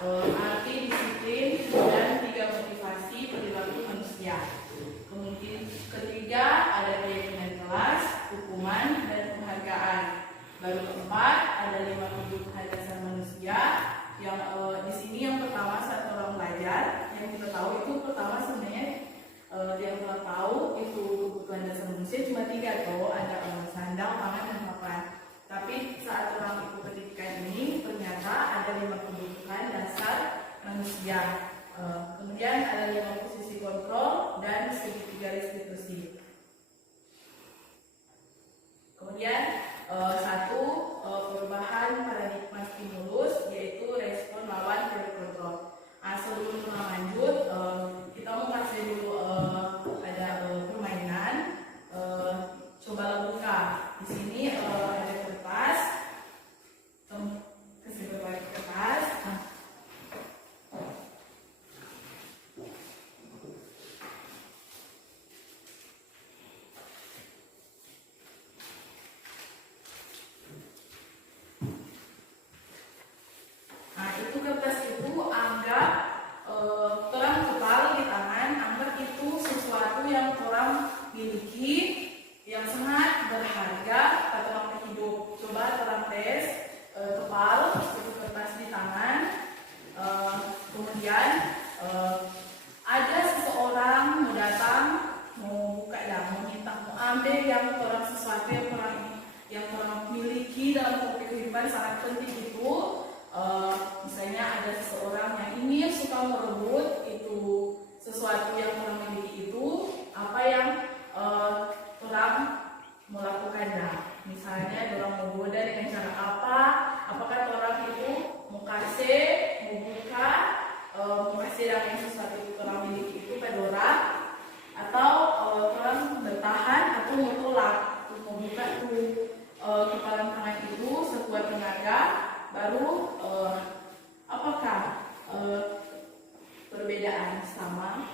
arti disiplin dan 3 motivasi perilaku manusia. Kemudian ketiga ada keyakinan kelas, hukuman, dan penghargaan. Baru keempat ada 5 kebutuhan dasar manusia. Yang di sini yang pertama saat orang belajar, yang kita tahu itu pertama sebenarnya yang kita tahu itu kebutuhan dasar manusia cuma 3 tuh, ada sandang, pangan, dan papan. Tapi saat orang ikut pendidikan ini ternyata ada 5 kebutuhan dasar manusia. Kemudian ada 5 posisi kontrol dan segitiga restitusi. Kemudian satu perubahan paradigma stimulus yaitu respon lawan teori kontrol. Sebelum kita lanjut, kita mau kasih dulu ada permainan. Coba buka. Di sini ada kertas. Kasih berbagi kertas. Kertas itu anggap orang kepal di tangan, anggap itu sesuatu yang orang miliki yang sangat berharga pada waktu hidup. Coba orang tes kepal itu kertas di tangan, kemudian ada seseorang mau datang, mau buka dan mau minta, mau ambil yang orang sesuatu yang orang miliki dalam kehidupan sangat penting itu. Misalnya ada seseorang yang ini suka merebut itu sesuatu yang orang miliki itu, apa yang orang melakukan misalnya orang mau goda dengan cara apa, apakah orang itu mau kasih, mau buka, mau kasih yang sesuatu itu orang miliki itu pada orang, atau orang bertahan atau mau tolak, mau buka tuh kepalan tangan itu sekuat tenaga. Baru apakah perbedaan sama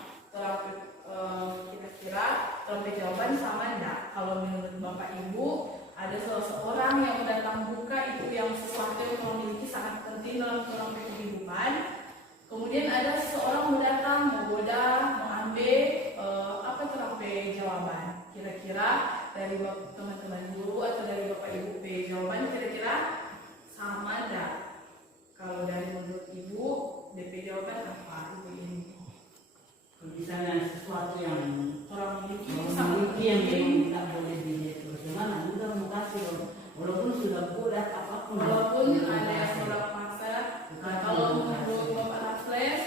kira-kira jawaban sama enggak? Kalau menurut Bapak Ibu ada seseorang yang datang buka itu yang sesuatu yang memiliki sangat penting dalam kehidupan. Kemudian ada seseorang yang datang menggoda, mengambil apa terapi jawaban? Kira-kira dari teman-teman guru atau dari Bapak Ibu jawaban kira-kira sama enggak? Kalau dari menurut Ibu, DP jawaban apa Ibu ini? Misalnya sesuatu yang orang miliki yang tidak boleh dilihat terus gimana? Udah mau kasih loh, walaupun sudah bulat apapun. Walaupun ada yang orang paksa. Nah, kalau menurut Bapak Raffles,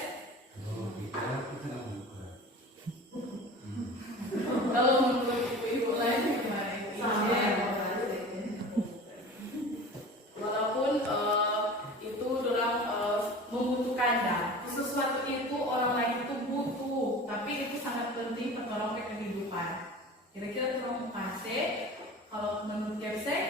kalau menurut Ibu lain gimana? Walaupun itu orang membutuhkan sesuatu itu orang lain itu butuh, tapi itu sangat penting untuk orang ke kehidupan. Kira-kira orang kasih, kalau menurut Kepsek,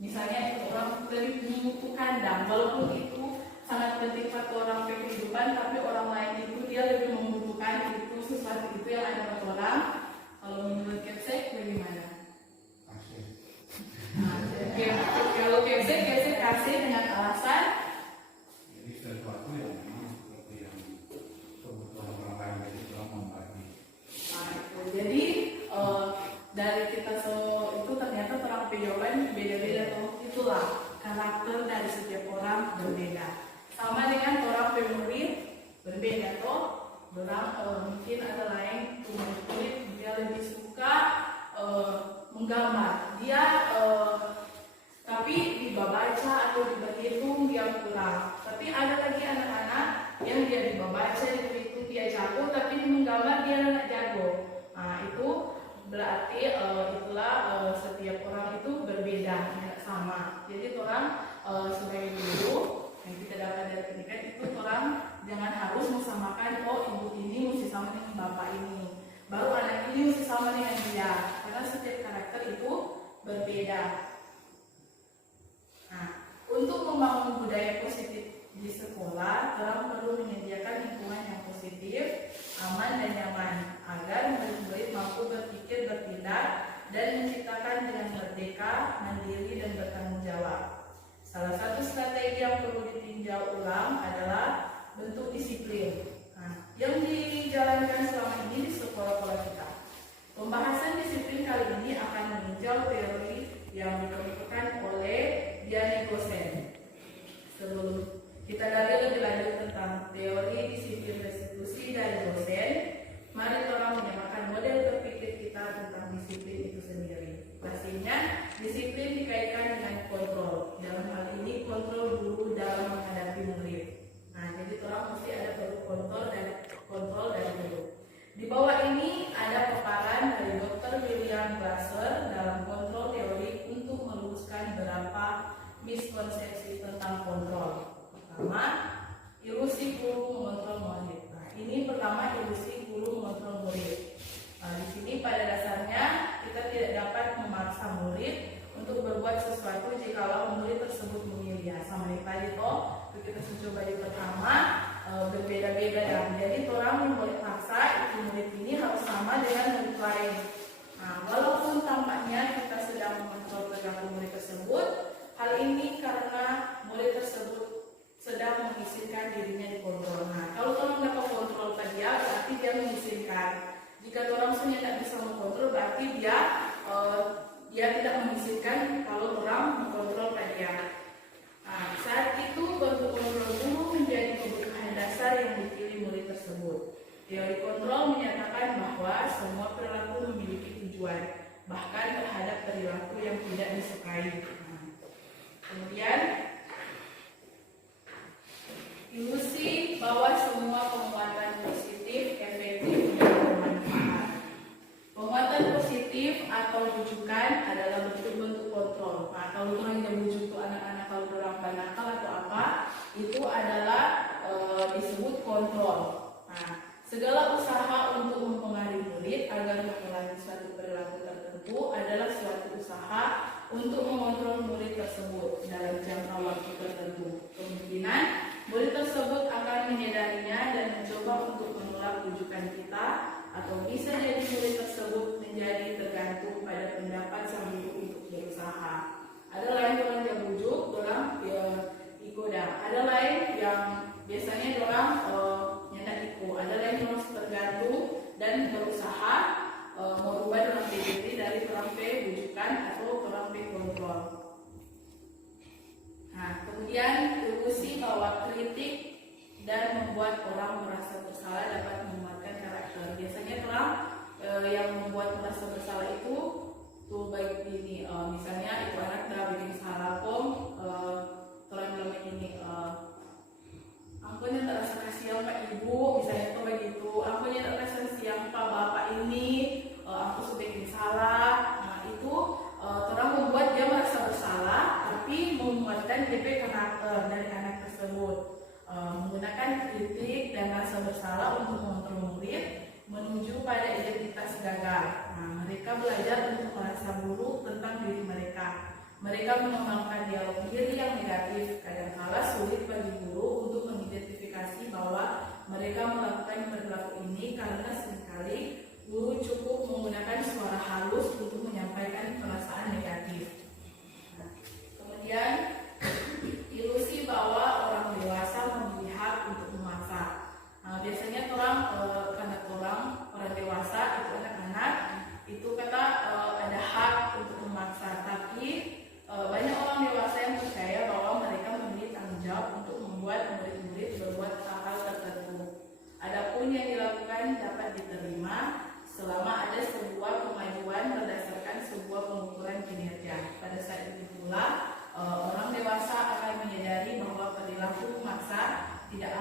misalnya itu orang lebih membutuhkan walaupun itu sangat penting untuk orang ke kehidupan, tapi orang lain itu dia lebih membutuhkan itu sesuatu itu yang ada pada orang. Kalau menurut Kepsek bagaimana? Kalau Kepsek kasih dengan alasan jadi sesuatu yang memang seperti yang kebutuhan orang lain jadi orang membagi. Jadi dari kita semua itu ternyata terang jawaban beda-beda tuh. Itulah karakter dari setiap orang berbeda. Sama dengan orang pemurid berbeda tuh. Orang mungkin ada lain pemurid dia lebih suka menggambar. Dia tapi dibaca atau diberhitung dia kurang. Tapi ada lagi anak-anak yang dia dibaca, diberhitung dia jago, tapi menggambar dia tidak jago. Nah itu berarti itulah setiap orang itu berbeda, tidak sama. Jadi orang sebagai guru yang kita dapat dari pendidikan itu orang jangan harus mensamakan ibu ini mesti sama dengan bapak ini, baru anak ini mesti sama dengan dia, karena setiap karakter itu berbeda. Nah, untuk membangun budaya positif di sekolah, orang perlu menyediakan lingkungan yang positif, aman dan nyaman, agar murid-murid mampu berpikir, bertindak, dan menciptakan dengan merdeka, mandiri, dan bertanggung jawab. Salah satu strategi yang perlu ditinjau ulang adalah bentuk disiplin. Nah, yang dijalankan selama ini di sekolah-sekolah kita. Pembahasan disiplin kali ini akan meninjau teori yang dikemukakan oleh Diane Gosen. Sebelum kita gali lebih lanjut tentang teori disiplin restitusi dari Gosen, mari kita menyamakan model berpikir kita tentang disiplin itu sendiri. Pastinya disiplin dikaitkan dengan kontrol. Dalam hal ini kontrol guru dalam menghadapi murid. Nah, jadi orang mesti ada perlu kontrol dari guru. Di bawah ini ada paparan dari Dr. William Glasser dalam kontrol teori untuk meluruskan beberapa miskonsepsi tentang kontrol. Pertama, ilusi guru mengontrol murid. Nah, ini pertama ilusi guru mengontrol murid. Nah, di sini pada dasarnya kita tidak dapat memaksa murid untuk berbuat sesuatu jika murid tersebut memilih. Sama yang tadi toh, kita coba di pertama berbeda-beda dan jadi orang yang boleh paksa itu murid ini harus sama dengan murid lain. Nah, walaupun tampaknya kita sedang mengontrol perilaku murid tersebut, hal ini karena murid tersebut sedang mengizinkan dirinya dikontrol. Nah, kalau orang dapat kontrol ke dia, berarti dia mengizinkan. Jika orang sebenarnya tidak bisa mengontrol, berarti dia tidak mengizinkan kalau orang mengontrol ke dia. Nah, saat itu bentuk kontrol guru menjadi kebutuhan dasar yang dipilih murid tersebut. Teori kontrol menyatakan bahwa semua perilaku memiliki tujuan, bahkan terhadap perilaku yang tidak disukai. Nah, kemudian ilusi bahwa semua penguatan positif efektif dan bermanfaat. Penguatan positif atau rujukan adalah bentuk-bentuk kontrol. Nah, kalau orang yang bujuk tuh anak-anak kalau orang nakal atau apa, itu adalah disebut kontrol. Nah, segala usaha untuk mempengaruhi murid agar mengulangi suatu perilaku tertentu adalah suatu usaha untuk mengontrol murid tersebut dalam jangka waktu tertentu. Kemungkinan murid tersebut akan menyadarinya dan mencoba untuk menolak rujukan kita, atau bisa jadi murid tersebut menjadi tergantung pada pendapat sang guru untuk berusaha. Ada lain orang yang bujuk, orang ikoda. Ada lain yang biasanya orang nyendak iko. Ada lain yang harus tergantung dan berusaha merubah dalam diri dari orang bujukan atau orang kontrol. Nah, kemudian ilusi bahwa kritik dan membuat orang merasa bersalah dapat menguatkan karakter. Biasanya orang yang membuat merasa bersalah itu tuh baik ini misalnya itu anak dah bikin salah orang bilang ini ampunnya tak rasa kasihan Pak Ibu, misalnya tuh begitu, ampunnya tak rasa kasihan Pak Bapak ini, aku sudah bikin salah. Nah, itu orang membuat dia merasa bersalah, tapi menguatkan DP karakter dari anak tersebut. Menggunakan kritik dan rasa bersalah untuk mengontrol murid menuju pada identitas gagal. Nah, mereka belajar untuk merasa buruk tentang diri mereka. Mereka mengembangkan dialog diri yang negatif. Kadangkala sulit bagi guru untuk mengidentifikasi bahwa mereka melakukan perilaku ini karena seringkali guru cukup menggunakan suara halus untuk menyampaikan perasaan negatif. Nah, kemudian ilusi bahwa orang dewasa memiliki hak untuk memaksa. Nah, biasanya orang dewasa itu anak-anak itu kata ada hak untuk memaksa, tapi banyak orang dewasa yang percaya bahwa mereka memiliki tanggung jawab untuk membuat murid-murid berbuat hal tertentu. Adapun yang dilakukan dapat diterima selama ada sebuah kemajuan berdasarkan sebuah pengukuran kinerja. Pada saat itu pula orang dewasa akan menyadari bahwa perilaku memaksa tidak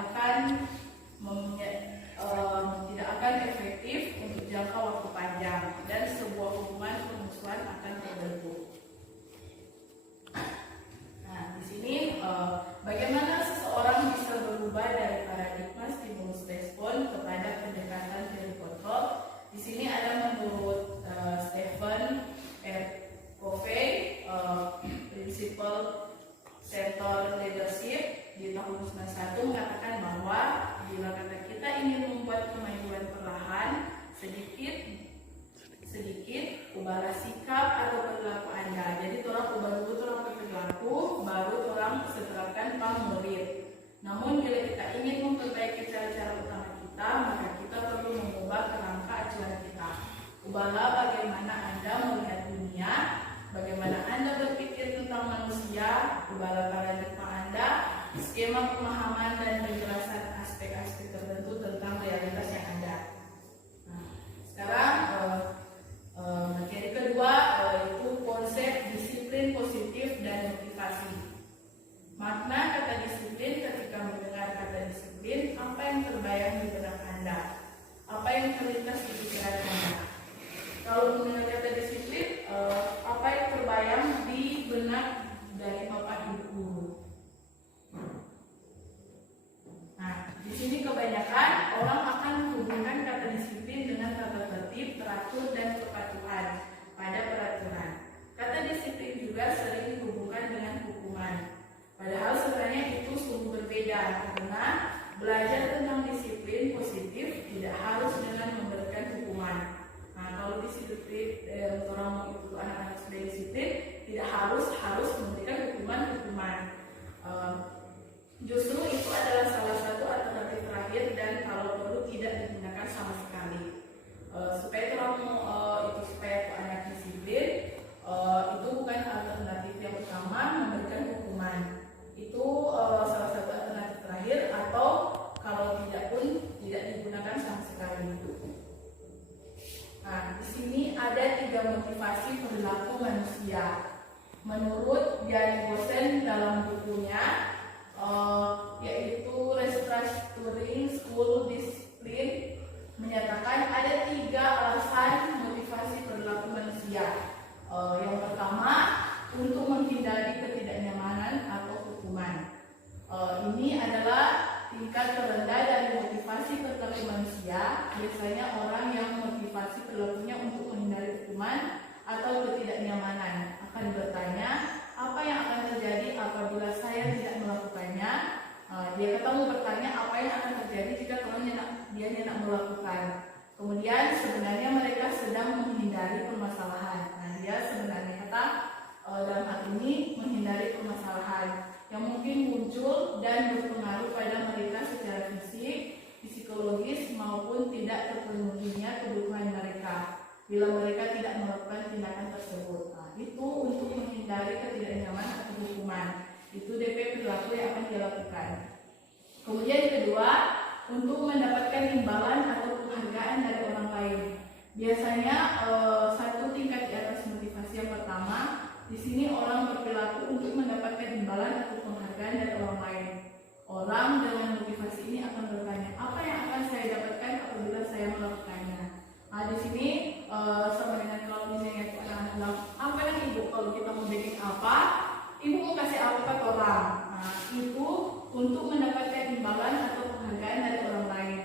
akan efektif untuk jangka waktu panjang dan sebuah hubungan permusuhan akan terbentuk. Nah, di sini bagaimana seseorang bisa berubah dari paradigma stimulus respon kepada pendekatan teori kontrol. Di sini ada menurut Stephen R. Covey, Principle Center Leadership di tahun 1991 mengatakan bahwa bila kata kita kita ingin memperbaiki cara-cara utama kita, maka kita perlu mengubah kerangka acuan kita. Ubahlah bagaimana Anda melihat dunia, bagaimana Anda berpikir tentang manusia, ubahlah paradigma Anda, skema pemahaman dan penjelasan aspek-aspek tertentu tentang realitas yang ada. Nah, sekarang materi kedua yaitu konsep disiplin positif dan motivasi. Makna kata disiplin, ketika mendengar kata disiplin, apa yang terbayang di benak Anda? Apa yang terlintas di pikiran Anda? Kalau mendengar kata disiplin, apa yang terbayang di benak dari Bapak Ibu guru? Nah, di sini kebanyakan orang akan menghubungkan kata disiplin dengan tata tertib, teratur, dan kepatuhan pada peraturan. Kata disiplin juga sering dihubungkan dengan hukuman. Padahal sebenarnya itu sungguh berbeda, karena belajar tentang disiplin positif tidak harus dengan memberikan hukuman. Nah, kalau disiplin, orang mau itu anak-anak sudah disiplin, tidak harus memberikan hukuman. Justru itu adalah salah satu alternatif terakhir dan kalau perlu tidak digunakan sama sekali. Supaya anak disiplin, itu bukan alternatif yang utama memberikan hukuman. Itu salah satu alternatif terakhir, atau kalau tidak pun tidak digunakan sama sekali. Nah, di sini ada 3 motivasi perilaku manusia. Menurut Dian Gosen dalam bukunya, yaitu Restructuring School Discipline, menyatakan ada 3 alasan motivasi perilaku manusia. Yang pertama, untuk menghindari ketidaknyamanan atau hukuman. Ini adalah tingkat terendah dari motivasi perilaku manusia. Biasanya orang yang motivasi perilakunya untuk menghindari hukuman atau ketidaknyamanan akan bertanya, apa yang akan terjadi apabila saya tidak melakukannya? Dia ketemu bertanya apa yang akan terjadi jika dia tidak melakukan. Kemudian sebenarnya mereka sedang menghindari permasalahan. Nah, dia sebenarnya dalam hal ini menghindari permasalahan yang mungkin muncul dan berpengaruh pada mereka secara fisik, psikologis maupun tidak terpenuhinya kebutuhan mereka bila mereka tidak melakukan tindakan tersebut. Nah, itu untuk menghindari ketidaknyamanan atau hukuman. Itu DP perilaku yang akan dilakukan. Kemudian yang kedua, untuk mendapatkan imbalan atau penghargaan dari orang lain. Biasanya satu tingkat di atas motivasi yang pertama. Di sini orang berperilaku untuk mendapatkan imbalan atau penghargaan dari orang lain. Orang dengan motivasi ini akan bertanya, apa yang akan saya dapatkan apabila saya melakukannya? Nah, di sini sama dengan kalau misalnya anak bilang, apa yang ibu kalau kita mau bikin apa, ibu mau kasih apa ke orang? Nah, itu untuk mendapatkan imbalan atau penghargaan dari orang lain.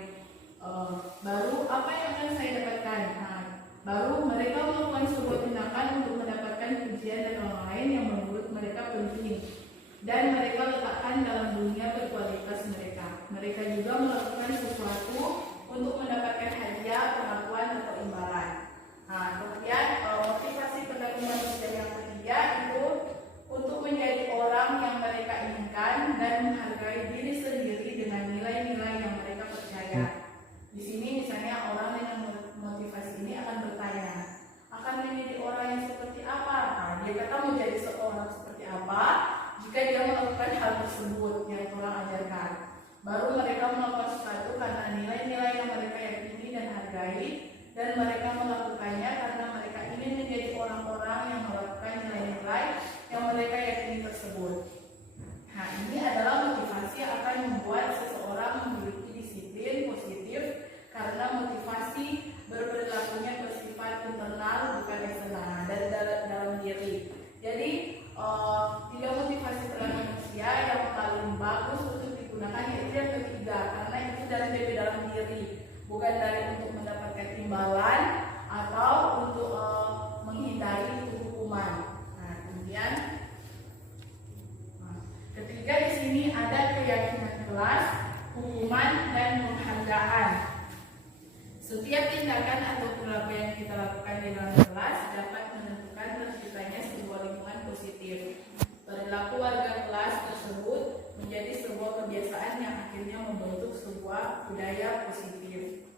Baru apa yang akan saya dapatkan? Nah, baru mereka melakukan sebuah tindakan untuk mendapatkan pujian dari orang lain yang menurut mereka penting dan mereka letakkan dalam dunia berkualitas mereka. Mereka juga melakukan sesuatu untuk mendapatkan hadiah, pengakuan atau imbalan. Nah, kemudian motivasi perilaku manusia yang ketiga itu untuk menjadi orang yang mereka inginkan dan menghargai diri sendiri dengan nilai-nilai yang mereka percaya. Di sini misalnya orang dengan motivasi ini akan bertanya, akan menjadi orang yang seperti apa? Nah, dia kata mau jadi seorang seperti apa jika dia melakukan hal tersebut yang orang ajarkan. Baru mereka melakukan sesuatu karena nilai-nilai yang mereka yakini dan hargai, dan mereka melakukannya karena mereka ingin menjadi orang-orang yang melakukan nilai-nilai yang mereka yakini tersebut. Nah, ini adalah motivasi yang akan membuat seseorang memiliki disiplin positif karena motivasi berperilakunya bersifat internal bukan eksternal dari dalam diri. Jadi 3 motivasi perilaku manusia yang paling bagus untuk digunakan yaitu yang ketiga, karena itu dari dalam diri, bukan dari untuk mendapatkan imbalan atau untuk menghindari hukuman. Nah, kemudian ketiga di sini ada keyakinan kelas, hukuman dan penghargaan. Setiap tindakan atau perilaku yang kita lakukan di dalam kelas dapat menentukan terciptanya sebuah lingkungan positif. Perilaku warga kelas tersebut menjadi sebuah kebiasaan yang akhirnya membentuk sebuah budaya positif.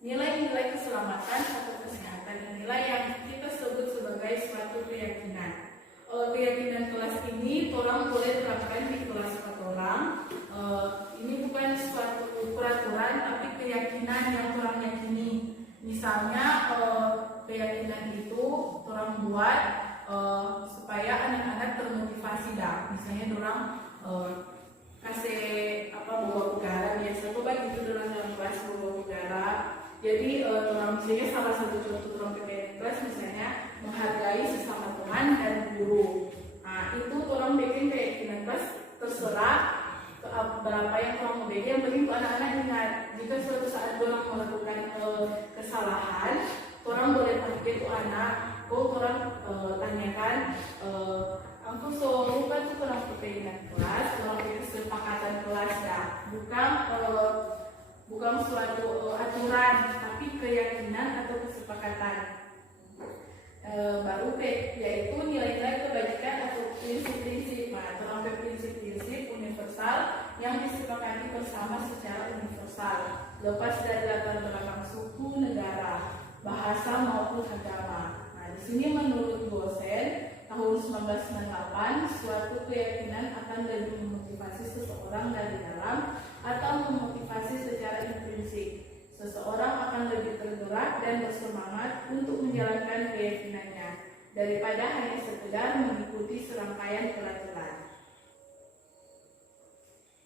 Nilai-nilai keselamatan atau kesehatan inilah yang kita sebut sebagai suatu keyakinan. Keyakinan kelas ini orang boleh terapkan di kelas orang. Ini bukan suatu peraturan, tapi keyakinan yang orang yakini. Misalnya keyakinan itu orang buat supaya anak-anak termotivasi dah. Misalnya orang kasih bawa udara biasa tuh baik itu orang dalam kelas bawa udara. Jadi orang misalnya salah satu contoh orang keyakinan kelas misalnya menghargai sesama teman dan guru. Nah itu orang bikin keyakinan kelas terserah berapa yang orang mau bikin. Yang penting anak-anak ingat jika suatu saat orang melakukan kesalahan, orang boleh panggil itu anak, orang tanyakan, aku lupa itu orang keyakinan kelas, orang kesepakatan kelas ya, bukan suatu aturan, tapi keyakinan atau kesepakatan. Baru P, yaitu nilai-nilai kebajikan atau prinsip-prinsip. Nah, terlalu prinsip-prinsip universal yang disepakati bersama secara universal, lepas dari latar belakang suku, negara, bahasa maupun agama. Nah, di sini menurut dosen tahun 1998, suatu keyakinan akan lebih memotivasi seseorang dari dalam atau memotivasi secara intrinsik. Seseorang akan lebih tergerak dan bersemangat untuk menjalankan keyakinannya daripada hanya sekedar mengikuti serangkaian peraturan.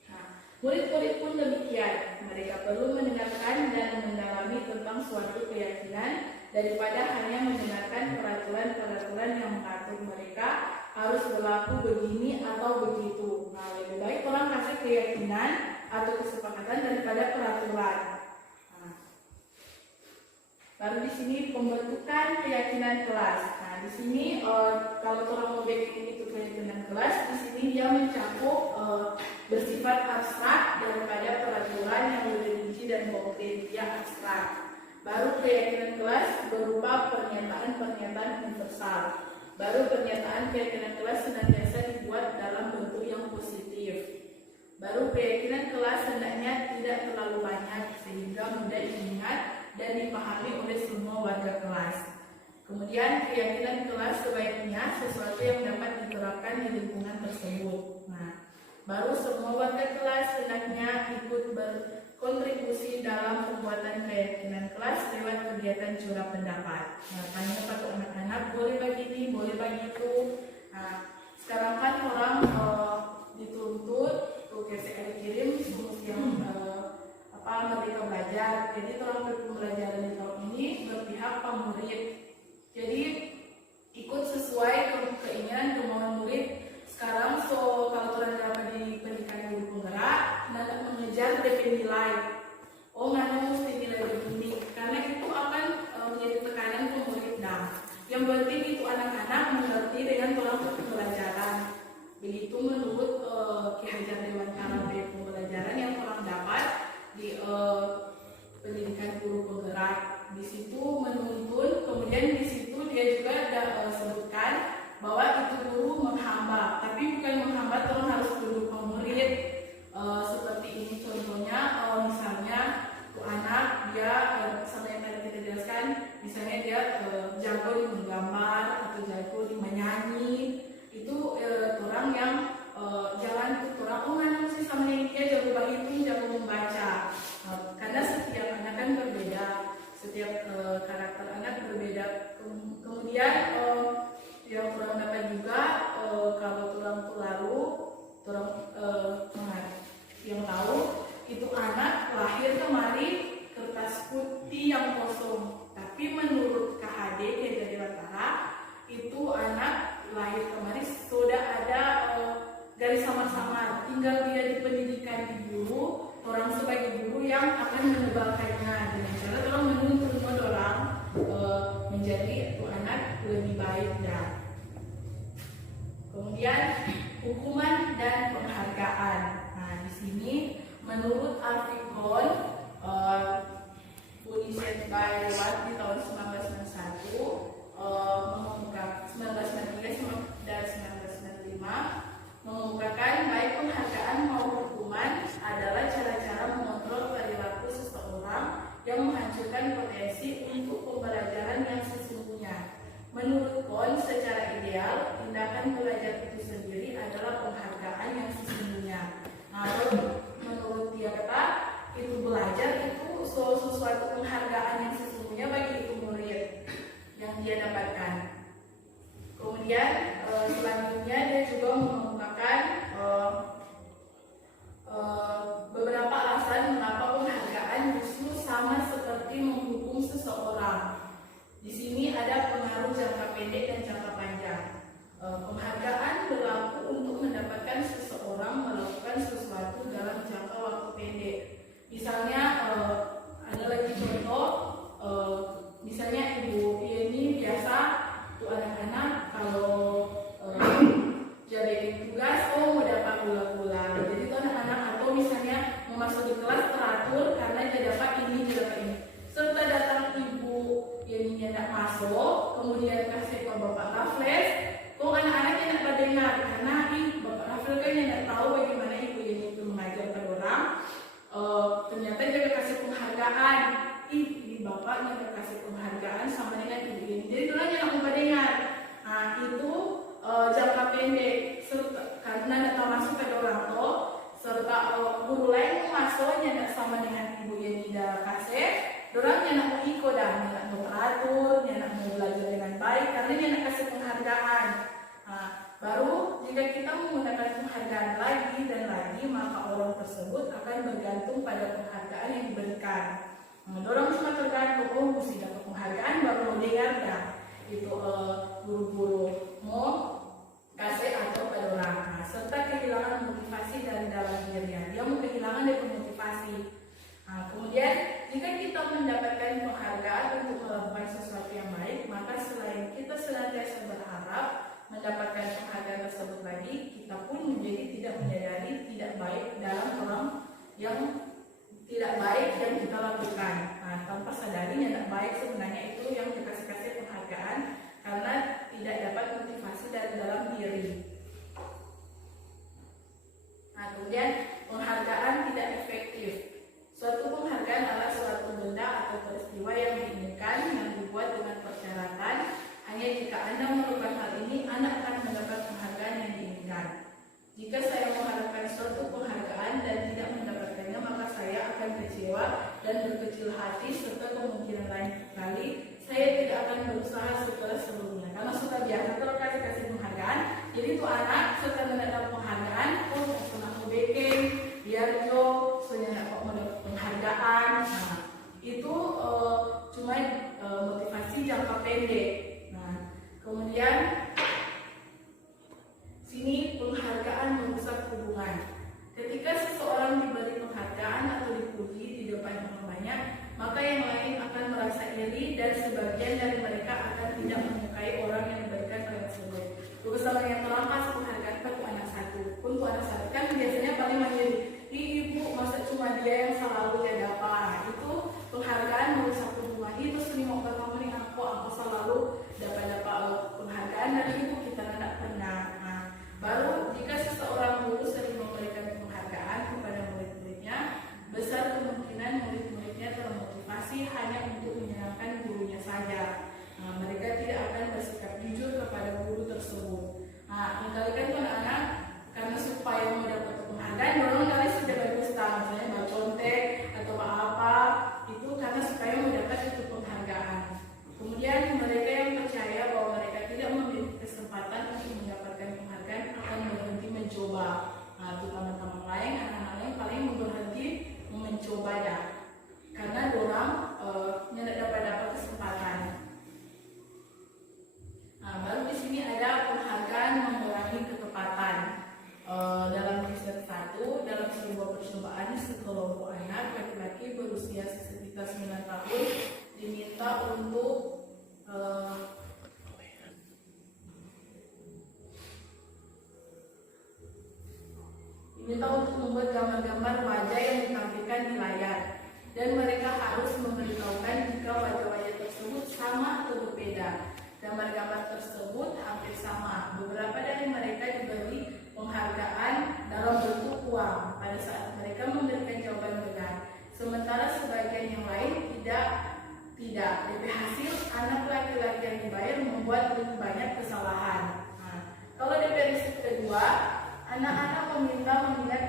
Nah, murid-murid pun demikian. Mereka perlu mendengarkan dan mendalami tentang suatu keyakinan daripada hanya mendengarkan peraturan-peraturan yang mengatur mereka harus berlaku begini atau begitu. Nah, lebih baik orang kasih keyakinan atau kesepakatan daripada peraturan. Baru di sini pembentukan keyakinan kelas. Nah, di sini kalau orang mau bikin itu keyakinan kelas, di sini dia mencakup bersifat abstrak daripada peraturan yang lebih rinci dan konkret, dia abstrak. Baru keyakinan kelas berupa pernyataan-pernyataan universal. Baru pernyataan keyakinan kelas senantiasa dibuat dalam bentuk yang positif. Baru keyakinan kelas hendaknya tidak terlalu banyak sehingga mudah diingat dan dipahami oleh semua warga kelas. Kemudian keyakinan kelas sebaiknya sesuatu yang dapat diterapkan di lingkungan tersebut. Nah, baru semua warga kelas hendaknya ikut berkontribusi dalam pembuatan keyakinan kelas lewat kegiatan curah pendapat. Nah, tanya pada anak-anak boleh begini, boleh begitu. Nah, sekarang kan orang dituntut KCR kirim yang mereka belajar. Jadi dalam pembelajaran di tahun ini berpihak pada murid. Jadi ikut sesuai keinginan kemauan murid. Sekarang kalau orang dapat di pendidikan guru penggerak, tidak mengejar DP nilai. Mana mesti nilai begini, karena itu akan menjadi tekanan ke murid. Nah, yang penting itu anak-anak mengerti dengan pola pembelajaran. Begitu menurut Ki Hajar Dewantara pembelajaran yang orang dapat di pendidikan guru penggerak. Di situ menuntun, kemudian di situ dia juga ada sebutkan bahwa itu guru menghamba, tapi bukan menghambat orang harus duduk murid. Seperti ini contohnya, misalnya tuh anak dia sama yang tadi kita jelaskan, misalnya dia jago di menggambar atau jago di menyanyi, itu orang yang jalan ke orang mana sih sama yang dia jago berhitung, jago membaca. Karena setiap anak kan berbeda, setiap karakter anak berbeda. Kemudian yang orang dapat juga kalau orang lalu orang yang tahu itu anak lahir kemari kertas putih yang kosong. Tapi menurut KHD Hajar Dewantara itu anak lahir kemari sudah ada garis samar-samar, tinggal dia dipendidikan di guru, orang sebagai guru yang akan menebalkannya dengan cara orang menuntun orang menjadi itu anak lebih baik dan kemudian hukuman dan penghargaan. Nah, di sini menurut artikel Unicef by Watt di tahun 1991 mengumumkan 1993 dan 1995 mengemukakan ternyata dia kasih penghargaan. Ini bapaknya dia kasih penghargaan sama dengan ibu ini. Jadi orang yang nak mendengar. Nah itu jangka pendek karena datang masuk ke orang tua serta guru lain masuknya tidak sama dengan ibu yang tidak kasih. Orang yang nak ikut dah, yang nak teratur, yang nak belajar dengan baik karena yang nak kasih penghargaan. Nah, baru jika kita menggunakan penghargaan lagi dan lagi maka orang tersebut akan bergantung pada penghargaan yang diberikan. Orang cuma tergantung, oh mesti dapat penghargaan baru mau dengar dah. Itu guru-guru mau kasih atau pada orang. Nah, serta kehilangan motivasi dari dalam dirinya. Dia mau kehilangan dari motivasi. Nah, kemudian jika kita mendapatkan penghargaan untuk melakukan sesuatu yang baik, maka selain kita senantiasa berharap mendapatkan penghargaan tersebut lagi, kita pun menjadi tidak menyadari tidak baik dalam orang yang tidak baik yang kita lakukan. Nah, tanpa sadari yang tidak baik sebenarnya itu yang dikasih penghargaan karena tidak dapat motivasi dari dalam diri. Nah, kemudian penghargaan tidak efektif. Suatu penghargaan adalah suatu benda atau peristiwa yang diinginkan yang dibuat dengan persyaratan. Hanya jika Anda melakukan hal ini, Anda akan mendapat penghargaan yang diinginkan. Jika saya mengharapkan suatu penghargaan dan tidak mendapatkannya, maka saya akan kecewa dan berkecil hati serta kemungkinan lain kali saya tidak akan berusaha setelah sebelumnya. Karena sudah biasa kalau kasih penghargaan, jadi itu anak setelah mendapat penghargaan, oh senang mau bikin, biar jo, soalnya kok mendapat penghargaan. Nah, itu cuma motivasi jangka pendek. Nah, kemudian sini penghargaan merusak hubungan. Ketika seseorang diberi penghargaan atau dipuji di depan orang banyak, maka yang lain akan merasa iri dan sebagian dari mereka akan tidak menyukai orang yang diberikan penghargaan tersebut. Bersama yang terlampas penghargaan untuk anak satu. Untuk anak satu kan biasanya paling mandiri. Ibu masa cuma dia yang selalu dia dapat. Itu penghargaan merusak hubungan. Itu sering mau bertemu dengan aku selalu dapat penghargaan dari ibu kita tidak pernah. Nah, baru jika seseorang guru sering memberikan penghargaan kepada murid-muridnya, besar kemungkinan murid-muridnya termotivasi hanya untuk menyenangkan gurunya saja. Nah, mereka tidak akan bersikap jujur kepada guru tersebut. Nah, mengkalikan itu anak-anak karena supaya mendapat penghargaan, orang kali sudah bagus tahu, misalnya bawa contek atau apa, itu karena supaya mendapat itu penghargaan. Kemudian mereka yang percaya bahwa mereka tidak memiliki kesempatan untuk mendapatkan penghargaan akan berhenti mencoba. Nah, itu teman-teman lain, anak-anak lain paling berhenti mencoba dah, karena orang tidak dapat kesempatan. Nah, baru di sini ada penghargaan mengurangi ketepatan. Dalam riset 1, dalam sebuah percobaan sekelompok anak laki-laki berusia sekitar 9 tahun diminta untuk membuat gambar-gambar wajah yang ditampilkan di layar, dan mereka harus memberitahukan jika wajah-wajah tersebut sama atau berbeda. Gambar-gambar tersebut hampir sama. Beberapa dari mereka diberi penghargaan dalam bentuk uang pada saat mereka memberikan jawaban benar, sementara sebagian yang lain tidak. Dari hasil, anak laki-laki yang dibayar membuat lebih banyak kesalahan. Nah, kalau di riset kedua, anak-anak meminta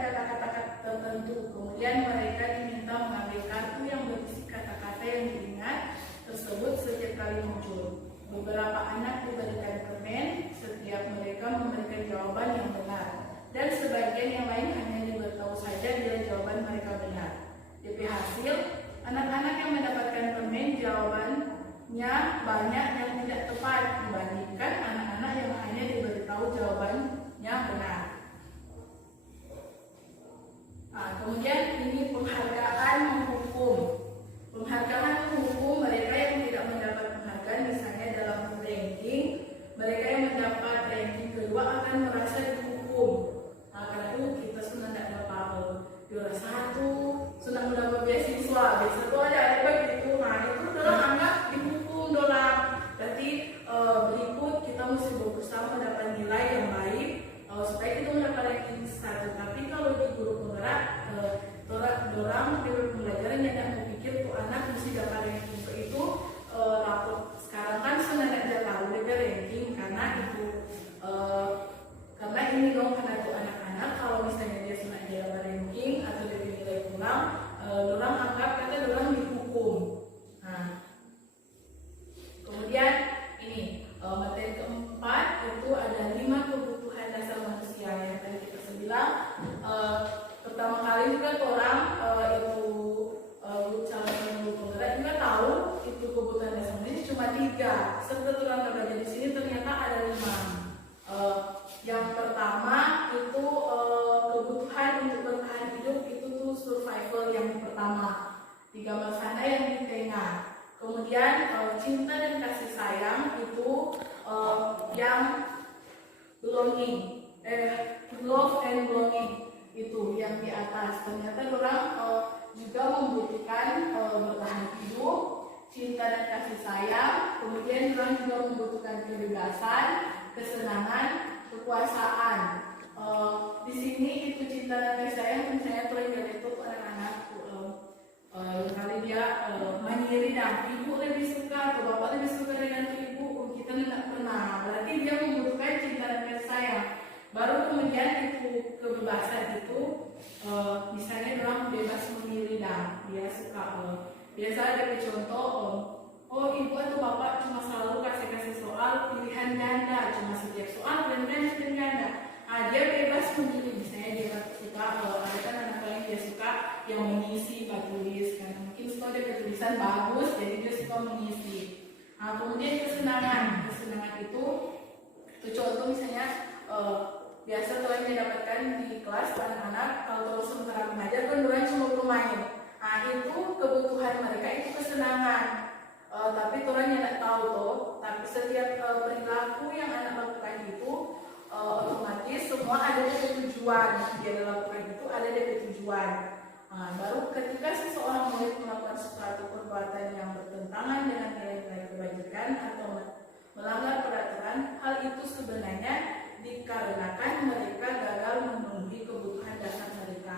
kata-kata tertentu, kemudian mereka diminta mengambil kartu yang berisi kata-kata yang diingat tersebut setiap kali muncul. Beberapa anak diberikan permen setiap mereka memberikan jawaban yang benar, dan sebagian yang lain hanya diberitahu saja bila jawaban mereka benar. Dari hasil, anak-anak yang mendapatkan permen jawabannya banyak yang tidak tepat dibandingkan anak-anak yang hanya diberitahu jawabannya benar. Nah, kemudian ini penghargaan menghukum. Penghargaan menghukum mereka yang tidak mendapat penghargaan, misalnya dalam ranking, mereka yang mendapat ranking kedua akan merasa dihukum. Nah, karena itu kita sudah tidak dapat juara 1, sudah mendapat beasiswa, beasiswa ada begitu. Nah, itu dalam anggap dihukum dalam. Berarti berikut kita mesti berusaha mendapat nilai yang baik supaya kita mendapat ranking 1. Tapi kalau di guru penggerak, orang ini dong karena tuh anak-anak kalau misalnya dia sudah dia ranking atau dia nilai kurang, orang anggap kata orang dihukum. Nah, kemudian ini materi keempat itu ada 5 kebutuhan dasar manusia yang tadi kita bilang. Pertama kali juga orang itu calon penggerak juga tahu itu kebutuhan dasar manusia cuma 3. Setelah orang belajar di sini ternyata ada 5. Yang pertama itu kebutuhan untuk bertahan hidup itu tuh survival yang pertama. Di gambar sana yang di tengah. Kemudian cinta dan kasih sayang itu yang belonging, love and belonging itu yang di atas. Ternyata orang juga membutuhkan bertahan hidup, cinta dan kasih sayang. Kemudian orang juga membutuhkan kebebasan, kesenangan, kekuasaan. Di sini itu cinta dan kasih sayang misalnya terlihat itu anak-anak kali dia mandiri dan ibu lebih suka atau bapak lebih suka dengan ibu, kita tidak pernah. Berarti dia membutuhkan cinta dan kasih sayang. Baru kemudian itu kebebasan itu misalnya orang bebas memilih dan dia suka biasa ada contoh oh ibu atau bapak cuma selalu kasih soal pilihan ganda, cuma setiap soal pilihan ganda. Dia bebas memilih, misalnya dia suka ada kan anak lain dia suka yang mengisi tulis karena mungkin suka dia tulisan bagus jadi dia suka mengisi. Kemudian kesenangan itu contoh misalnya biasa telah didapatkan di kelas anak-anak kalau sementara mengajar kan orang cuma bermain. Itu kebutuhan mereka itu kesenangan. Tapi orang yang tidak tahu tuh, tapi setiap perilaku yang anak lakukan itu otomatis semua ada dari tujuan. Dia lakukan itu ada dari tujuan. Baru ketika seseorang mulai melakukan suatu perbuatan yang bertentangan dengan nilai-nilai kebajikan atau melanggar peraturan, hal itu sebenarnya dikarenakan mereka gagal memenuhi kebutuhan dasar mereka.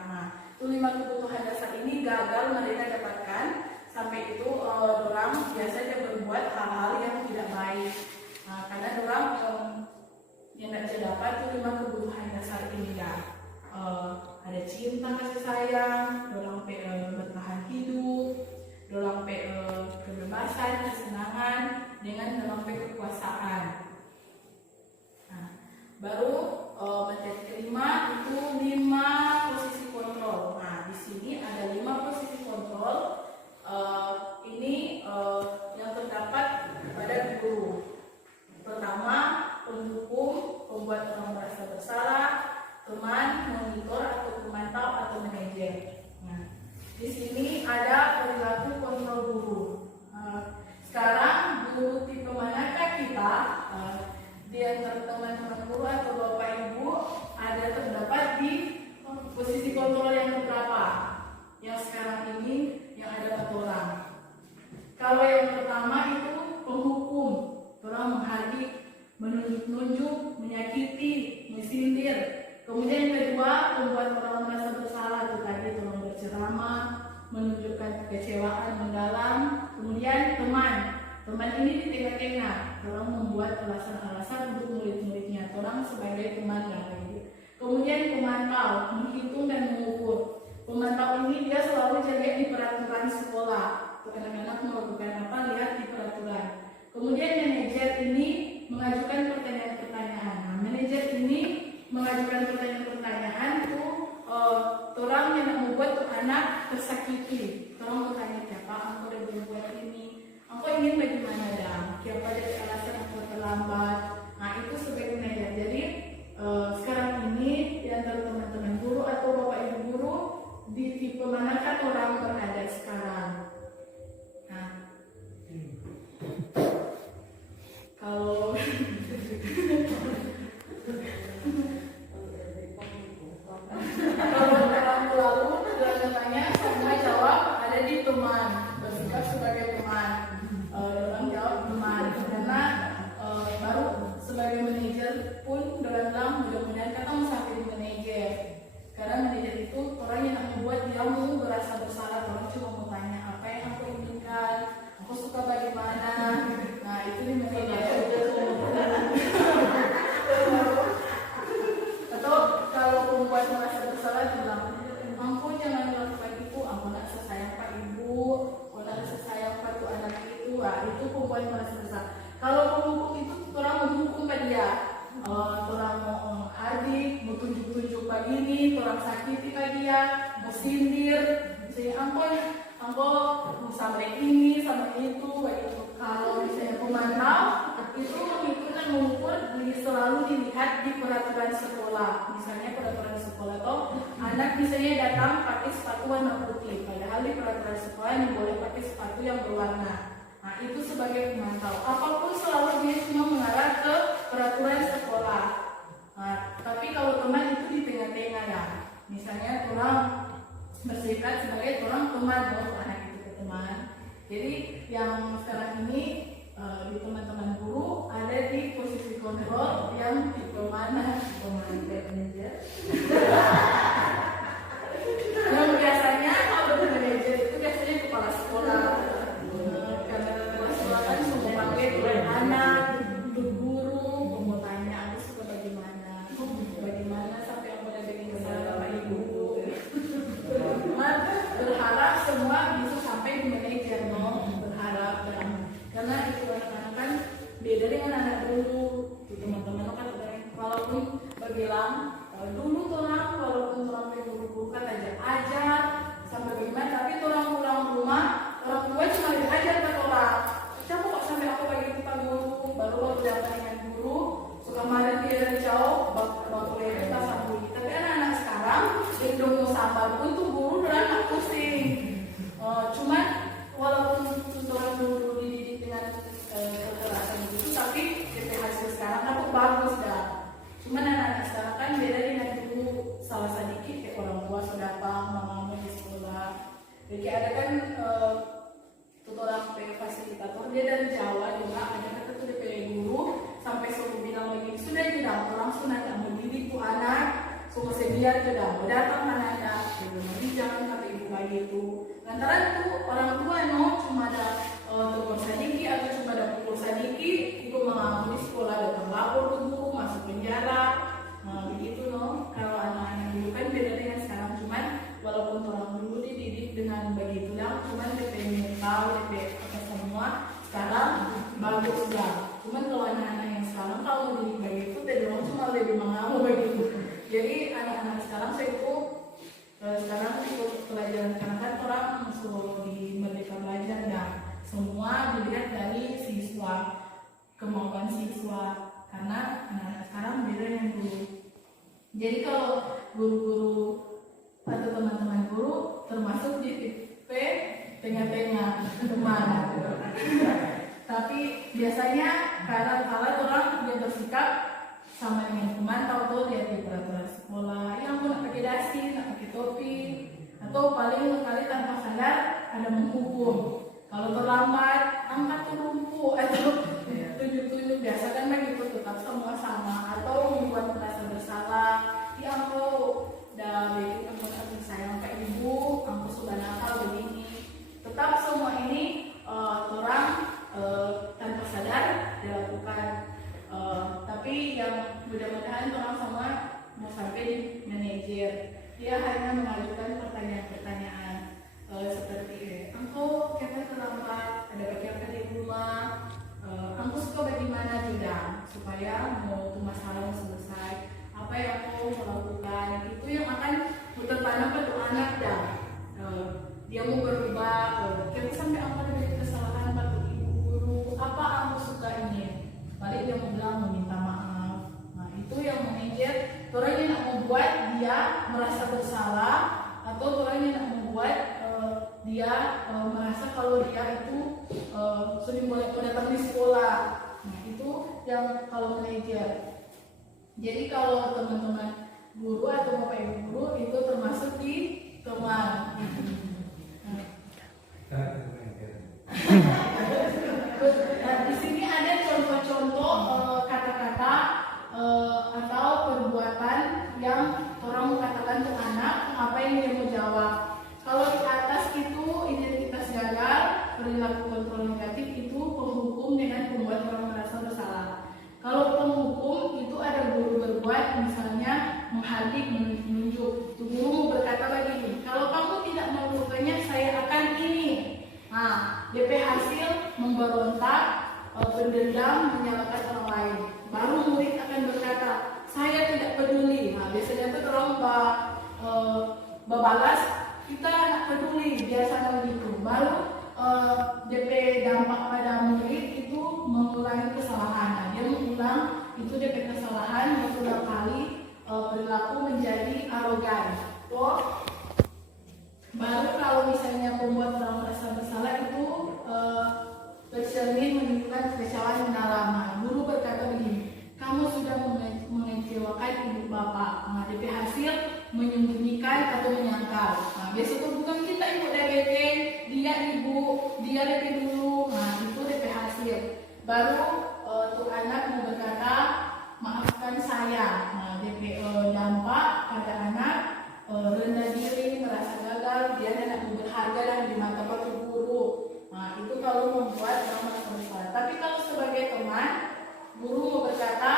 Itu 5 kebutuhan dasar ini gagal mereka dapatkan. Sampai itu orang biasanya berbuat hal-hal yang tidak baik. Karena orang yang tidak bisa dapat itu 5 kebutuhan dasar ini ya. Ada cinta kasih sayang, orang bertahan hidup, orang kebebasan, kesenangan, dengan orang kekuasaan. Baru materi kelima itu 5 posisi kontrol. Di sini ada 5 posisi kontrol. Ini yang terdapat pada guru. Pertama, pendukung, pembuat orang merasa bersalah, teman, monitor atau pemantau atau manajer. Di sini ada perilaku kontrol guru. Sekarang guru tipe manakah kita? Di antara teman-teman guru atau bapak ibu ada terdapat di posisi kontrol yang berapa? Yang sekarang ini yang ada 4 orang. Kalau yang pertama itu penghukum, orang menghardik, menunjuk, menyakiti, mensindir. Kemudian yang kedua, membuat orang merasa bersalah, itu tadi orang berceramah, menunjukkan kekecewaan mendalam. Kemudian teman ini di tengah-tengah, orang membuat alasan-alasan untuk murid-muridnya, orang sebagai teman lagi. Kemudian pemantau, menghitung dan mengukur. Pemantau ini dia selalu jaga di peraturan sekolah. Anak-anak melakukan apa, lihat di peraturan. Kemudian manajer ini mengajukan pertanyaan-pertanyaan. Manajer ini mengajukan pertanyaan-pertanyaan itu orang yang membuat tuh anak tersakiti. Orang bertanya siapa, aku udah berbuat ini, aku ingin bagaimana dan siapa dari alasan aku terlambat. Itu sebagai manajer. Jadi sekarang ini di antara teman-teman guru atau bapak ibu guru di tipe manakah orang berada sekarang? Kalau orang lalu jangan tanya, semua jawab ada di teman, bersikap sebagai teman. Orang jawab teman karena baru sebagai manajer pun dalam mudah-mudahan kata sampai di manajer. Karena manajer itu orang yang membuat dia merasa bersalah, orang cuma mau tanya apa ini, orang sakiti lagi dia, mau sindir, misalnya angko sampai ini, sampai itu, kayak gitu. Kalau misalnya pemantau, itu mengikuti mengukur selalu dilihat di peraturan sekolah. Misalnya peraturan sekolah itu anak misalnya datang pakai sepatu warna putih, padahal di peraturan sekolah ini boleh pakai sepatu yang berwarna. Nah itu sebagai pemantau. Apapun selalu dia cuma mengarah ke peraturan sekolah. Nah, tapi kalau teman itu di tengah-tengah ya. Misalnya orang bersikap sebagai orang teman, anak itu ke teman. Jadi yang sekarang ini di teman-teman guru ada di posisi kontrol yang di mana manajer. Yang biasanya kalau di manajer itu biasanya kepala sekolah. Karena kepala sekolah kan suka panggil tuan anak, guru, mau tanya aku suka bagaimana sampai aku udah bikin kesalahan Pak Ibu. Berharap semua bisa sampai di manajer, berharap karena itu anak-anak kan beda dengan anak dulu. Teman-teman kan walaupun berbilang dulu orang walaupun orang guru kan ajar sampai bagaimana, tapi orang pulang rumah orang tua cuma diajar ke orang. Siapa kok sampai aku bagi kita guru baru waktu dapat dengan guru suka marah dia dari jauh bakal kita sambung. Tapi anak-anak sekarang yang mau sabar pun tuh guru udah nggak pusing. Cuman walaupun tutoran dulu dididik dengan kekerasan gitu, tapi DP hasil sekarang kan tuh bagus dah. Cuman anak-anak sekarang kan beda dengan dulu, salah sedikit kayak orang tua sudah paham mamamu di sekolah. Jadi ada kan tutoran fasilitator dia dari Jawa juga, ada kata tuh DP guru sampai suruh bilang begini, sudah tidak orang sudah tidak mendidik tuh anak, suruh sebiar sudah mau datang mana ada, jadi jangan kata ibu kayak gitu. Lantaran tuh orang tua cuma ada tegur sedikit atau cuma ada pukul sedikit, ikut mengaku di sekolah datang lapor ke guru masuk penjara, begitu Kalau anak-anak dulu kan beda dengan sekarang, cuman walaupun orang dulu dididik dengan begitu lah, cuman DP mental, DP apa semua sekarang bagus dah. Cuman kalau anak-anak yang sekarang kalau dididik begitu, orang cuma lebih mengaku begitu. Jadi anak-anak sekarang saya itu sekarang ikut pelajaran karena kan orang suruh di Merdeka Belajar dan semua dilihat dari siswa, kemampuan siswa, karena anak-anak sekarang beda yang dulu. Jadi kalau guru-guru atau teman-teman guru termasuk di tipe tengah-tengah kemana. Tapi biasanya karena orang dia bersikap sama dengan pemantau tuh lihat di peraturan sekolah, yang mau pakai dasi, nak pakai topi, atau paling sekali tanpa sadar ada menghukum. Kalau terlambat angkat tuh rumput atau tunjuk-tunjuk, biasa kan begitu, tetap semua sama, atau membuat merasa bersalah. Ya aku dah begitu kamu sayang kayak ibu, aku sudah nakal begini. Tetap semua ini orang tanpa sadar dilakukan. Tapi yang mudah-mudahan orang sama mau sampai di manajer, dia hanya mengajukan pertanyaan-pertanyaan seperti engkau kita terlambat, ada bagian di rumah, engkau suka bagaimana tidak supaya mau masalah selesai, apa yang engkau melakukan, itu yang akan tertanam pada anak dan dia mau berubah. Kita sampai apa dari kesalahan pada ibu guru, apa engkau suka ini, balik dia mau bilang meminta maaf. Nah itu yang manajer, orang yang nak membuat dia merasa bersalah, atau orang yang nak membuat dia merasa kalau dia itu sering boleh datang di sekolah. Nah itu yang kalau manajer. Jadi kalau teman-teman guru atau bapak ibu guru itu termasuk di teman. Nah, di sini ada contoh-contoh kata-kata atau perbuatan yang orang katakan ke anak, apa yang dia mau jawab. Kalau di atas itu identitas gagal, perilaku kontrol negatif itu penghukum dengan membuat orang merasa bersalah. Kalau penghukum itu ada guru berbuat, misalnya menghadik, menunjuk. Guru mau berkata begini, kalau kamu tidak melakukannya saya akan ini. Nah, DP hasil memberontak, berdendam, menyalahkan orang lain. Baru murid akan berkata, saya tidak peduli. Nah, biasanya itu orang berbalas, kita nak peduli biasa begitu. Baru DP dampak pada murid itu mengulangi kesalahan. Nah, dia mengulang itu DP kesalahan berulang kali, perilaku menjadi arogan. Baru kalau misalnya pembuat orang merasa bersalah itu tercermin menunjukkan kekecewaan yang lama. Guru berkata begini, kamu sudah mengecewakan ibu bapak. Nah, DP hasil menyembunyikan atau menyangkal. Nah, biasa tuh bukan kita ibu DP, dia ibu, dia DP dulu. Nah, itu DP hasil. Baru tuh anak mau berkata, maafkan saya. Nah, DP dampak pada anak rendah diri, merasa gagal, dia tidak berharga dan di mata pak guru. Nah, itu kalau membuat orang merasa bersalah. Tapi kalau sebagai teman, guru mau berkata,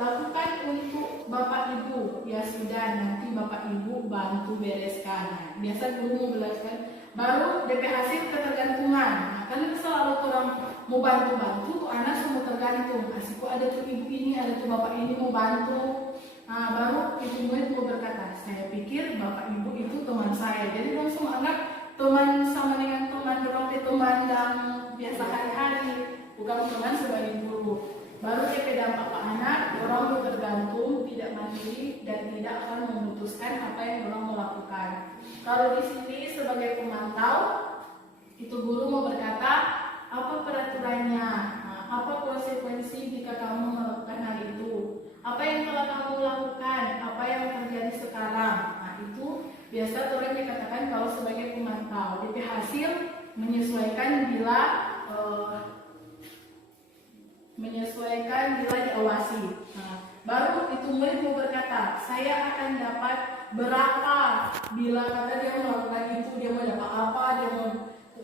lakukan untuk bapak ibu. Ya sudah, nanti bapak ibu bantu bereskan. Nah, biasa guru mau bereskan. Baru DP hasil ketergantungan. Nah, kan selalu orang mau bantu-bantu, anak semua tergantung. Asiko ada tuh ibu ini, ada tuh bapak ini mau bantu. Nah, baru itu murid mau berkata, saya pikir bapak ibu itu teman saya. Jadi orang semua anggap teman sama dengan teman, orang teman yang biasa hari-hari, bukan teman sebagai guru. Baru DP dampak ke anak, orang itu tergantung, tidak mandiri dan tidak akan memutuskan apa yang orang mau lakukan. Kalau di sini sebagai pemantau, itu guru mau berkata, apa peraturannya, nah, apa konsekuensi jika kamu melakukan hal itu, apa yang telah kamu lakukan, apa yang terjadi sekarang. Nah, itu biasa orang dikatakan kalau sebagai pemantau. DP hasil menyesuaikan bila diawasi. Nah, baru itu murid mau berkata, saya akan dapat berapa bila kata dia melakukan itu, dia mau dapat apa, dia mau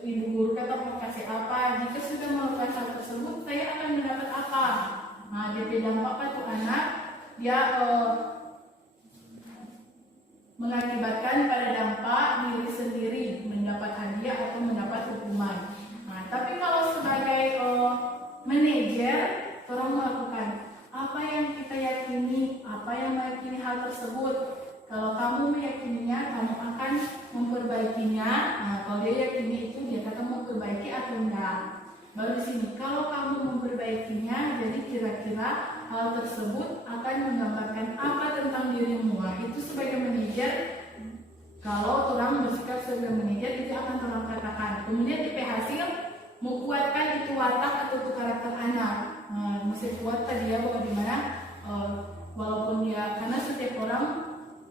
ibu guru kata mau kasih apa. Jika sudah melakukan hal tersebut, saya akan mendapat apa. Nah, DP dampak itu anak dia mengakibatkan pada dampak diri sendiri mendapat hadiah atau mendapat hukuman. Nah, tapi kalau sebagai manajer, orang melakukan apa yang kita yakini, apa yang meyakini hal tersebut. Kalau kamu meyakininya, kamu akan memperbaikinya. Nah, kalau dia yakini itu, dia akan memperbaiki atau enggak. Baru di sini, kalau kamu memperbaikinya, jadi kira-kira hal tersebut akan menggambarkan apa tentang dirimu. Nah, itu sebagai manajer, kalau orang bersikap sebagai manajer, itu akan orang katakan. Kemudian DP hasil menguatkan itu watak atau itu karakter anak. Nah, mesti kuat tadi ya bagaimana walaupun dia, karena setiap orang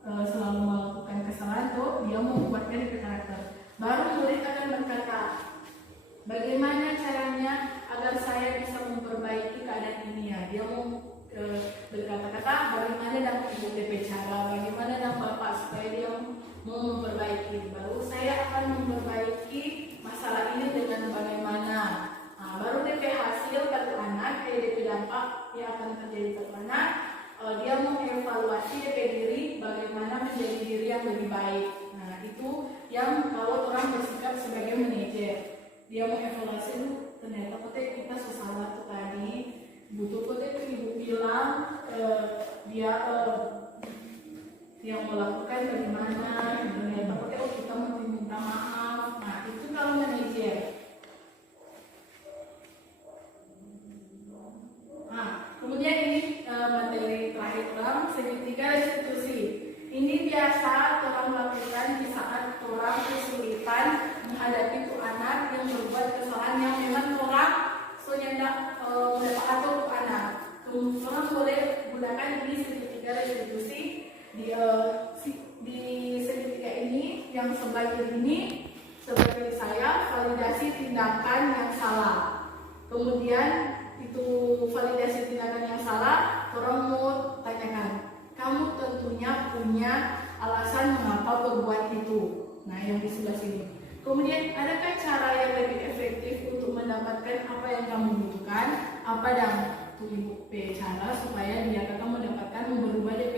selalu melakukan kesalahan tuh, dia membuatkan itu karakter. Baru murid akan berkata, bagaimana caranya agar saya bisa memperbaiki keadaan ini ya. Dia mau berkata-kata bagaimana dan ibu DP cara, bagaimana dan bapak supaya dia mau memperbaiki. Baru saya akan memperbaiki masalah ini dengan bagaimana. Nah, baru DP hasil kartu anak, DP dampak yang akan terjadi ke anak. Dia mengevaluasi DP diri, bagaimana menjadi diri yang lebih baik. Nah, itu yang kalau orang bersikap sebagai manajer, dia mengevaluasi lu, ternyata kita salah tuh tadi, butuh ibu bilang dia yang melakukan bagaimana, ternyata kita mau minta maaf. Nah, itu kalau manajer. Nah, kemudian ini materi terakhir orang segitiga restitusi. Ini biasa orang lakukan di saat orang kesulitan menghadapi tuh anak yang berbuat kesalahan yang memang orang senyendak atau tuh anak. Orang boleh gunakan ini segitiga restitusi di segitiga ini yang sebelah kiri ini sebagai saya validasi tindakan yang salah. Kemudian itu validasi tindakan yang salah, orang mau tanyakan, kamu tentunya punya alasan mengapa berbuat itu. Nah, yang di sebelah sini. Kemudian, adakah cara yang lebih efektif untuk mendapatkan apa yang kamu butuhkan? Apa dan ibu cara supaya dia akan mendapatkan merubah DP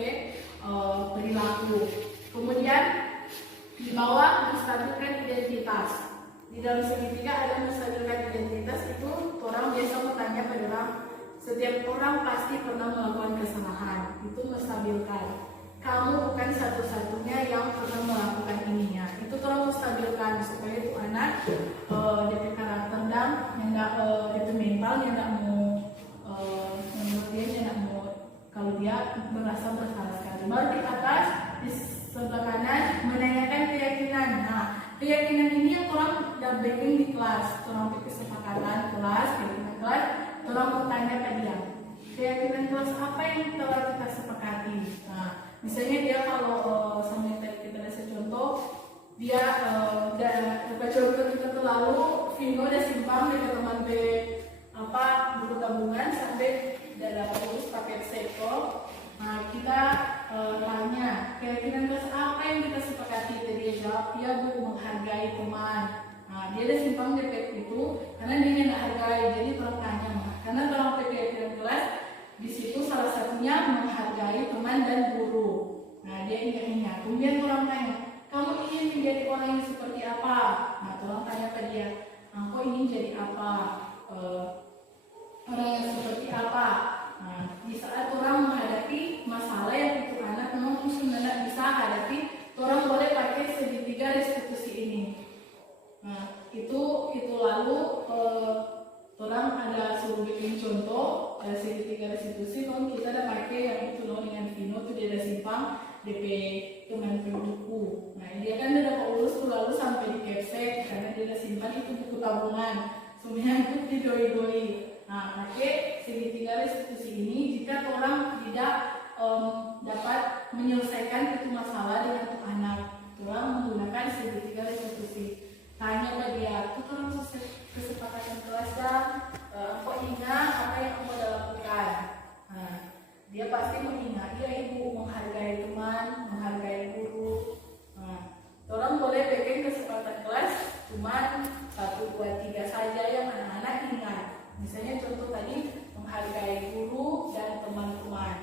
perilaku. Kemudian, di bawah menstabilkan identitas. Di dalam segitiga ada menstabilkan identitas, itu orang biasa bertanya pada orang, setiap orang pasti pernah melakukan kesalahan. Itu menstabilkan. Kamu bukan satu-satunya yang pernah melakukan sebelah kanan menanyakan keyakinan. Nah, keyakinan ini yang orang udah backing di kelas, orang kesepakatan kelas, keyakinan kelas, orang bertanya ke dia, keyakinan kelas apa yang telah kita sepakati. Nah, misalnya dia kalau sama yang tadi kita kasih contoh, dia udah contoh kita tuh lalu Vino udah simpang di teman B buku tabungan sampai udah dapat urus pakai seko. Nah, kita tanya keyakinan kelas apa yang kita sepakati. Tadi dia jawab, ya Bu, menghargai teman. Nah, dia udah simpang DP itu karena dia nggak hargai, jadi orang tanya karena orang keyakinan kelas di situ salah satunya menghargai teman dan guru. Nah, dia ingat-ingat. Kemudian orang tanya, kamu ingin menjadi orang yang seperti apa? Nah, tolong tanya ke dia, kau ingin jadi apa? Orang yang seperti apa? Nah, di saat orang menghadapi masalah yang itu anak memang sebenarnya bisa hadapi, orang boleh pakai segitiga restitusi ini. Nah, itu lalu orang ada suruh bikin contoh segitiga restitusi, kalau kita ada pakai yang itu loh dengan Vino tuh dia ada simpang DP teman buku. Nah, dia kan udah dapat urus tuh lalu sampai di capsek karena dia ada simpan itu buku tabungan. Semuanya itu didoi-doi. Nah, pakai segitiga restitusi ini jika orang tidak dapat menyelesaikan itu masalah dengan tuh anak, orang menggunakan segitiga restitusi. Tanya ke dia, itu orang kesepakatan kelas dan kok ingat apa yang kamu udah lakukan. Nah, dia pasti mengingat, ya Ibu, menghargai teman, menghargai guru. Nah, orang boleh bikin kesepakatan kelas cuma 1, 2, 3 saja yang anak-anak ingat. Misalnya contoh tadi menghargai guru dan teman-teman.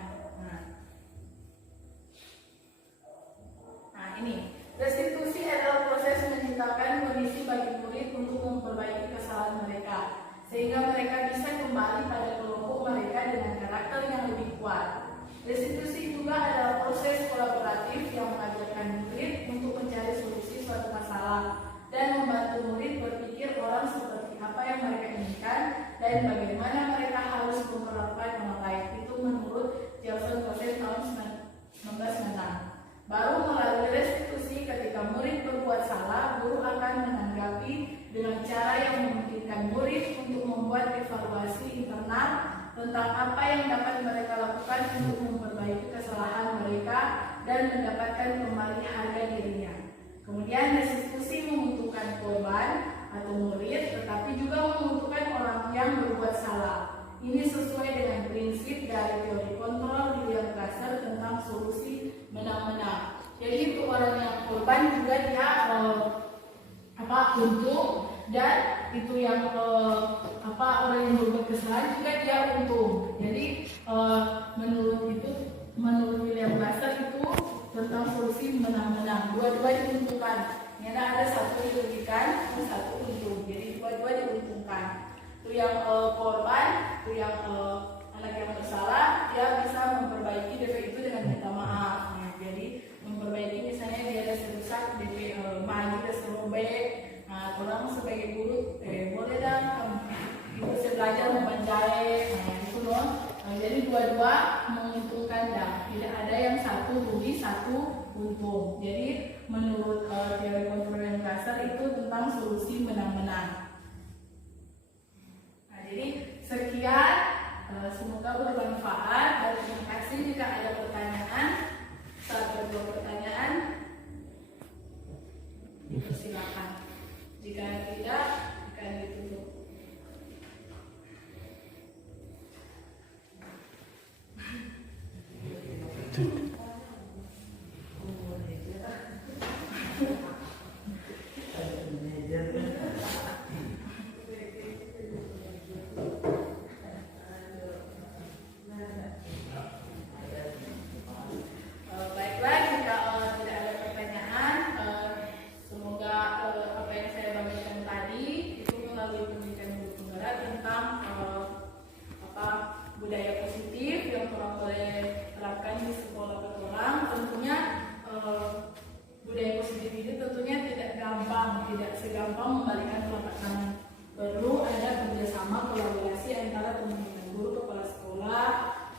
Nah, ini restitusi adalah proses menciptakan kondisi bagi murid untuk memperbaiki kesalahan mereka sehingga mereka bisa kembali pada kelompok mereka dengan karakter yang lebih kuat. Restitusi juga adalah proses kolaboratif yang mengajarkan murid untuk mencari solusi suatu masalah dan membantu murid berpikir orang seperti apa yang mereka inginkan dan bagaimana mereka harus memperlakukan orang lain. Itu menurut Jefferson Proses tahun 1996. Baru melalui restitusi ketika murid berbuat salah, guru akan menanggapi dengan cara yang memungkinkan murid untuk membuat evaluasi internal tentang apa yang dapat mereka lakukan untuk memperbaiki kesalahan mereka dan mendapatkan kembali harga dirinya. Kemudian restitusi menguntungkan korban atau murid, tetapi juga menguntungkan orang yang berbuat salah. Ini sesuai dengan prinsip dari teori kontrol William Glasser tentang solusi menang-menang. Jadi untuk orang yang korban juga dia untung, dan itu yang orang yang berbuat kesalahan juga dia untung. Jadi menurut William Glasser itu tentang solusi menang-menang. Dua-dua diuntungkan. Ini ada satu dirugikan, satu untung. Jadi dua-dua diuntungkan. Itu yang korban, itu yang anak yang bersalah, dia bisa memperbaiki DP itu dengan minta maaf. Nah, jadi memperbaiki misalnya dia ada serusak DP maju dan serobek. Nah, orang sebagai guru boleh dong itu saya belajar membanjai. Nah, itu loh. Nah, jadi dua-dua menguntungkan dah. Tidak ada yang satu rugi, satu untung. Jadi menurut teori kontrol yang dasar itu tentang solusi menang-menang. Jadi sekian, semoga bermanfaat dan terima kasih. Jika ada pertanyaan, saat berdua pertanyaan, silakan. Jika tidak, akan ditutup. Budaya positif yang orang boleh terapkan di sekolah orang. Tentunya budaya positif ini tentunya tidak gampang, tidak segampang membalikan telapak tangan. Perlu ada kerjasama kolaborasi antara teman-teman guru, kepala sekolah,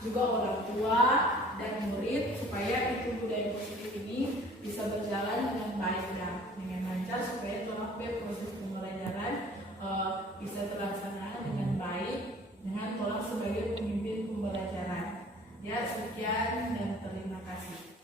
juga orang tua dan murid supaya itu budaya positif ini bisa berjalan dengan baik dan dengan lancar supaya orang proses pembelajaran bisa terlaksana dengan baik dengan orang sebagai pemimpin pembelajaran. Ya, sekian dan terima kasih.